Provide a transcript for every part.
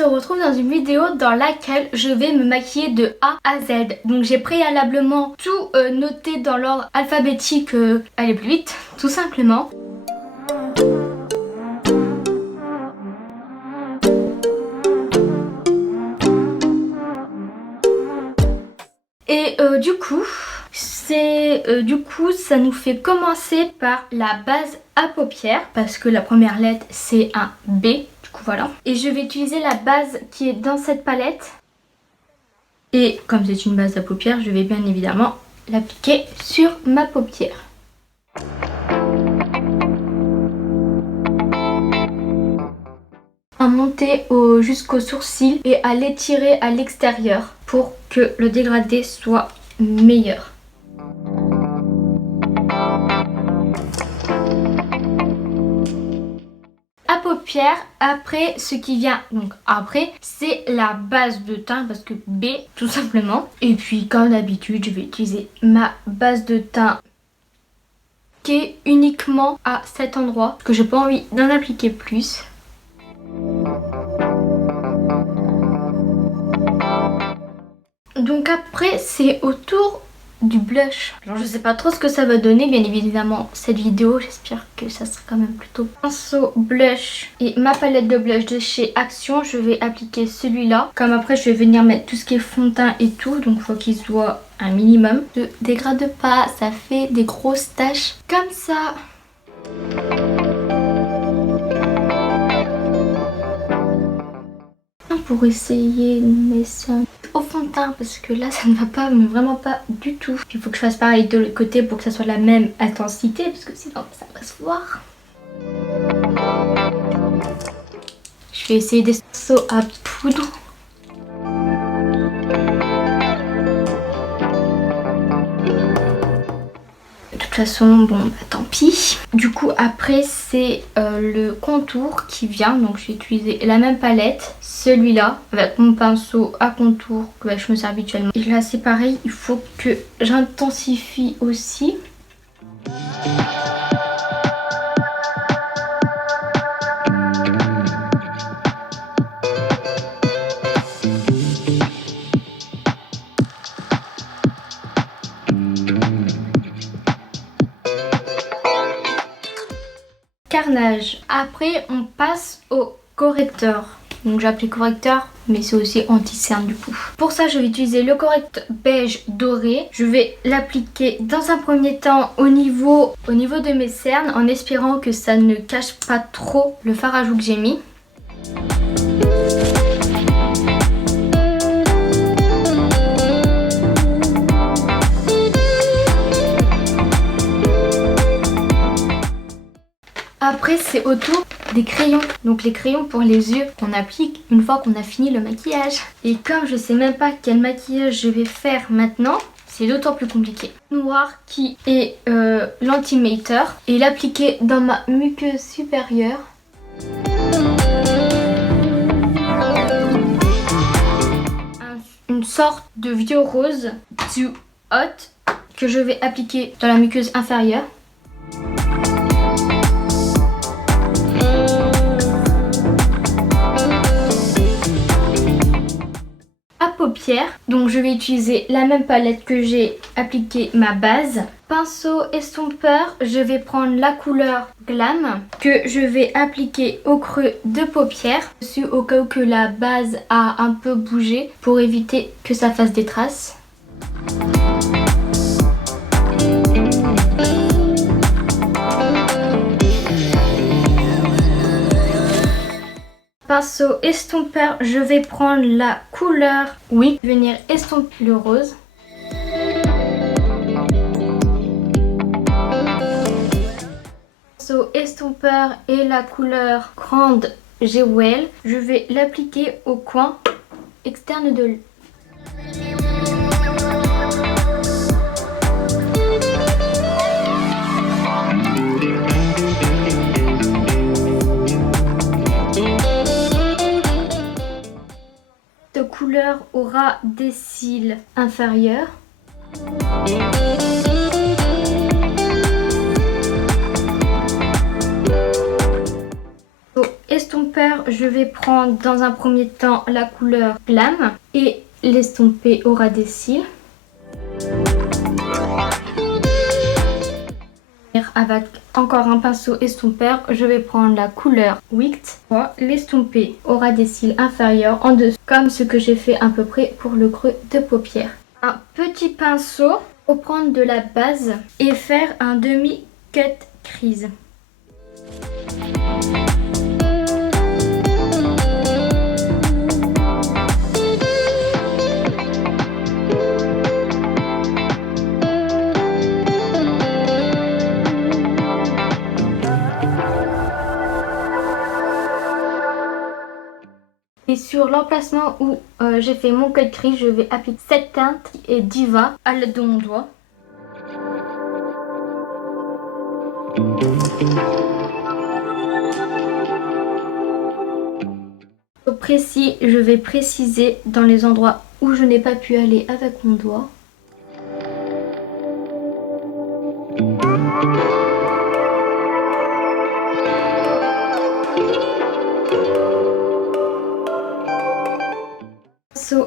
se retrouve dans une vidéo dans laquelle je vais me maquiller de A à Z. Donc j'ai préalablement tout noté dans l'ordre alphabétique, aller plus vite, tout simplement. Et du coup, ça nous fait commencer par la base à paupières parce que la première lettre c'est un B. Du coup voilà. Et je vais utiliser la base qui est dans cette palette. Et comme c'est une base à paupières, je vais bien évidemment l'appliquer sur ma paupière. À monter jusqu'au sourcil et à l'étirer à l'extérieur pour que le dégradé soit meilleur. À paupières, après ce qui vient donc après, c'est la base de teint parce que B tout simplement. Et puis comme d'habitude, je vais utiliser ma base de teint qui est uniquement à cet endroit parce que j'ai pas envie d'en appliquer plus. Donc après c'est au tour du blush. Alors je sais pas trop ce que ça va donner bien évidemment cette vidéo, j'espère que ça sera quand même plutôt pinceau blush et ma palette de blush de chez Action. Je vais appliquer celui-là, comme après je vais venir mettre tout ce qui est fond de teint et tout, donc il faut qu'il soit un minimum. Ne dégrade pas, ça fait des grosses taches comme ça. Pour essayer de mettre ça au fond de teint parce que là ça ne va pas, mais vraiment pas du tout. Il faut que je fasse pareil de l'autre côté pour que ça soit la même intensité parce que sinon ça va se voir. Je vais essayer des pinceaux à poudre. De toute façon, bon, bah, tant pis. Du coup, après, c'est le contour qui vient. Donc, je vais utiliser la même palette, celui-là, avec mon pinceau à contour que je me sers habituellement. Et là, c'est pareil, il faut que j'intensifie aussi. Carnage. Après on passe au correcteur. Donc j'applique correcteur mais c'est aussi anti-cerne du coup. Pour ça je vais utiliser le correcteur beige doré. Je vais l'appliquer dans un premier temps au niveau de mes cernes en espérant que ça ne cache pas trop le fard à joues que j'ai mis. Après c'est au tour des crayons, donc les crayons pour les yeux qu'on applique une fois qu'on a fini le maquillage. Et comme je sais même pas quel maquillage je vais faire maintenant, c'est d'autant plus compliqué. Noir qui est l'Antimatter et l'appliquer dans ma muqueuse supérieure. Une sorte de vieux rose Too Hot que je vais appliquer dans la muqueuse inférieure. Paupières, donc je vais utiliser la même palette que j'ai appliqué ma base. Pinceau estompeur, je vais prendre la couleur Glam que je vais appliquer au creux de paupières, dessus au cas où que la base a un peu bougé pour éviter que ça fasse des traces. Pinceau estompeur, je vais prendre la couleur Oui, venir estomper le rose. Pinceau estompeur et la couleur Grande Jewel, je vais l'appliquer au coin externe de l'œil. Cette couleur aura des cils inférieurs. estompeur, je vais prendre dans un premier temps la couleur Glam et l'estomper au ras des cils. Avec encore un pinceau estompeur, je vais prendre la couleur Wicked pour l'estomper au ras des cils inférieurs en dessous, comme ce que j'ai fait à peu près pour le creux de paupière. Un petit pinceau pour prendre de la base et faire un demi-cut crease. Et sur l'emplacement où j'ai fait mon cut crease, je vais appliquer cette teinte et Diva à l'aide de mon doigt. Au précis, je vais préciser dans les endroits où je n'ai pas pu aller avec mon doigt.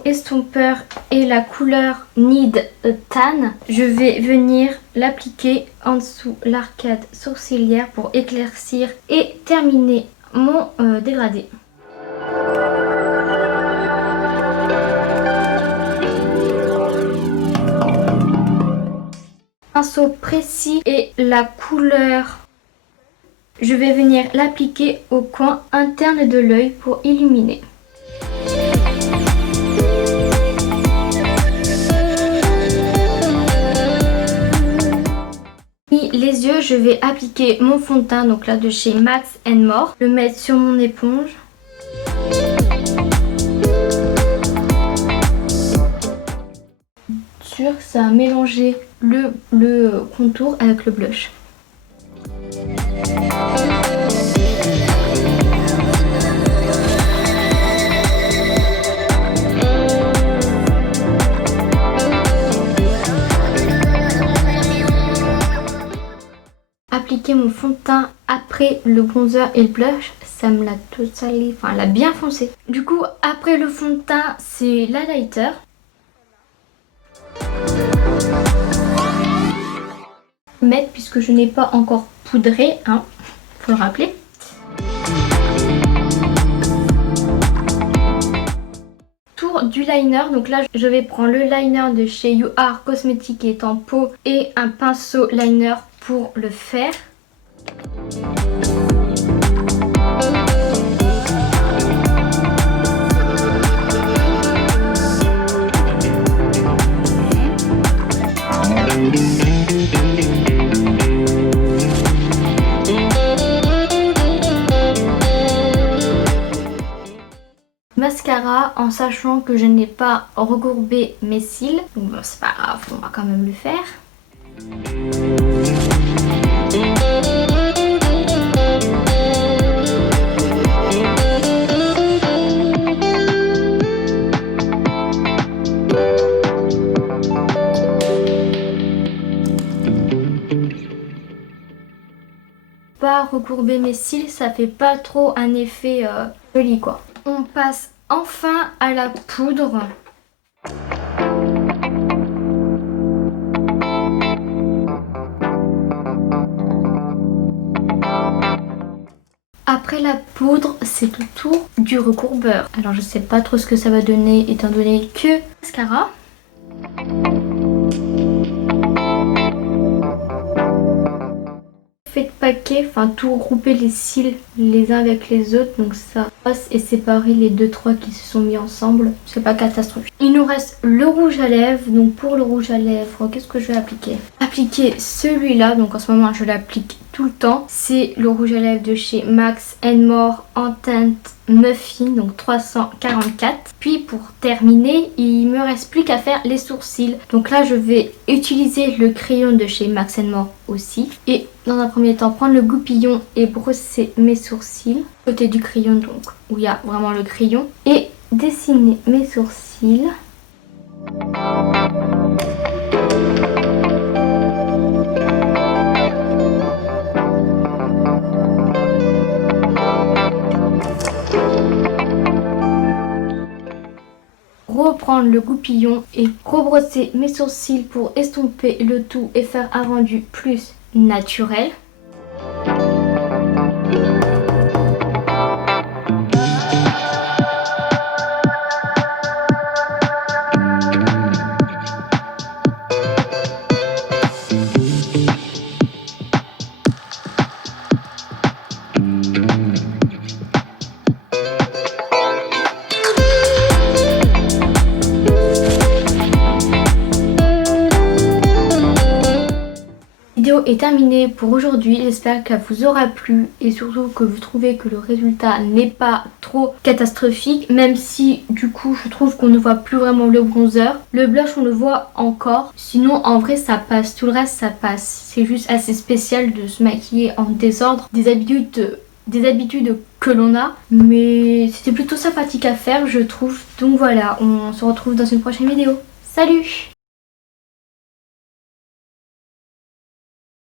Estompeur et la couleur Need Tan, je vais venir l'appliquer en dessous l'arcade sourcilière pour éclaircir et terminer mon dégradé. Pinceau précis et la couleur, je vais venir l'appliquer au coin interne de l'œil pour illuminer. Les yeux, je vais appliquer mon fond de teint, donc là de chez Max More, le mettre sur mon éponge. Sûr, ça a mélangé le contour avec le blush. Appliquer mon fond de teint après le bronzer et le blush, ça me l'a totalement, enfin elle a bien foncé. Du coup après le fond de teint c'est l'highlighter. Mettre puisque je n'ai pas encore poudré, hein, faut le rappeler. Tour du liner, donc là je vais prendre le liner de chez You Are Cosmetics qui est en peau et un pinceau liner pour le faire. Mascara en sachant que je n'ai pas recourbé mes cils, donc bon, c'est pas grave, on va quand même le faire. Pas recourber mes cils, ça fait pas trop un effet joli quoi. On passe enfin à la poudre. Après la poudre, c'est au tour du recourbeur. Alors je sais pas trop ce que ça va donner étant donné que mascara. Fait de paquet, enfin tout regrouper les cils les uns avec les autres, donc ça passe et séparer les 2-3 qui se sont mis ensemble, c'est pas catastrophique. Il nous reste le rouge à lèvres, donc pour le rouge à lèvres, qu'est-ce que je vais appliquer? Appliquer celui-là, donc en ce moment je l'applique tout le temps, c'est le rouge à lèvres de chez Max More en teinte Muffin, donc 344. Puis pour terminer, il me reste plus qu'à faire les sourcils. Donc là je vais utiliser le crayon de chez Max More aussi. Et dans un premier temps prendre le goupillon et brosser mes sourcils. Côté du crayon donc, où il y a vraiment le crayon. Et dessiner mes sourcils. reprendre le goupillon et rebrosser mes sourcils pour estomper le tout et faire un rendu plus naturel. La vidéo est terminée pour aujourd'hui, j'espère qu'elle vous aura plu et surtout que vous trouvez que le résultat n'est pas trop catastrophique, même si du coup je trouve qu'on ne voit plus vraiment le bronzer. Le blush on le voit encore, sinon en vrai ça passe, tout le reste ça passe. C'est juste assez spécial de se maquiller en désordre, des habitudes que l'on a, mais c'était plutôt sympathique à faire je trouve. Donc voilà, on se retrouve dans une prochaine vidéo. Salut!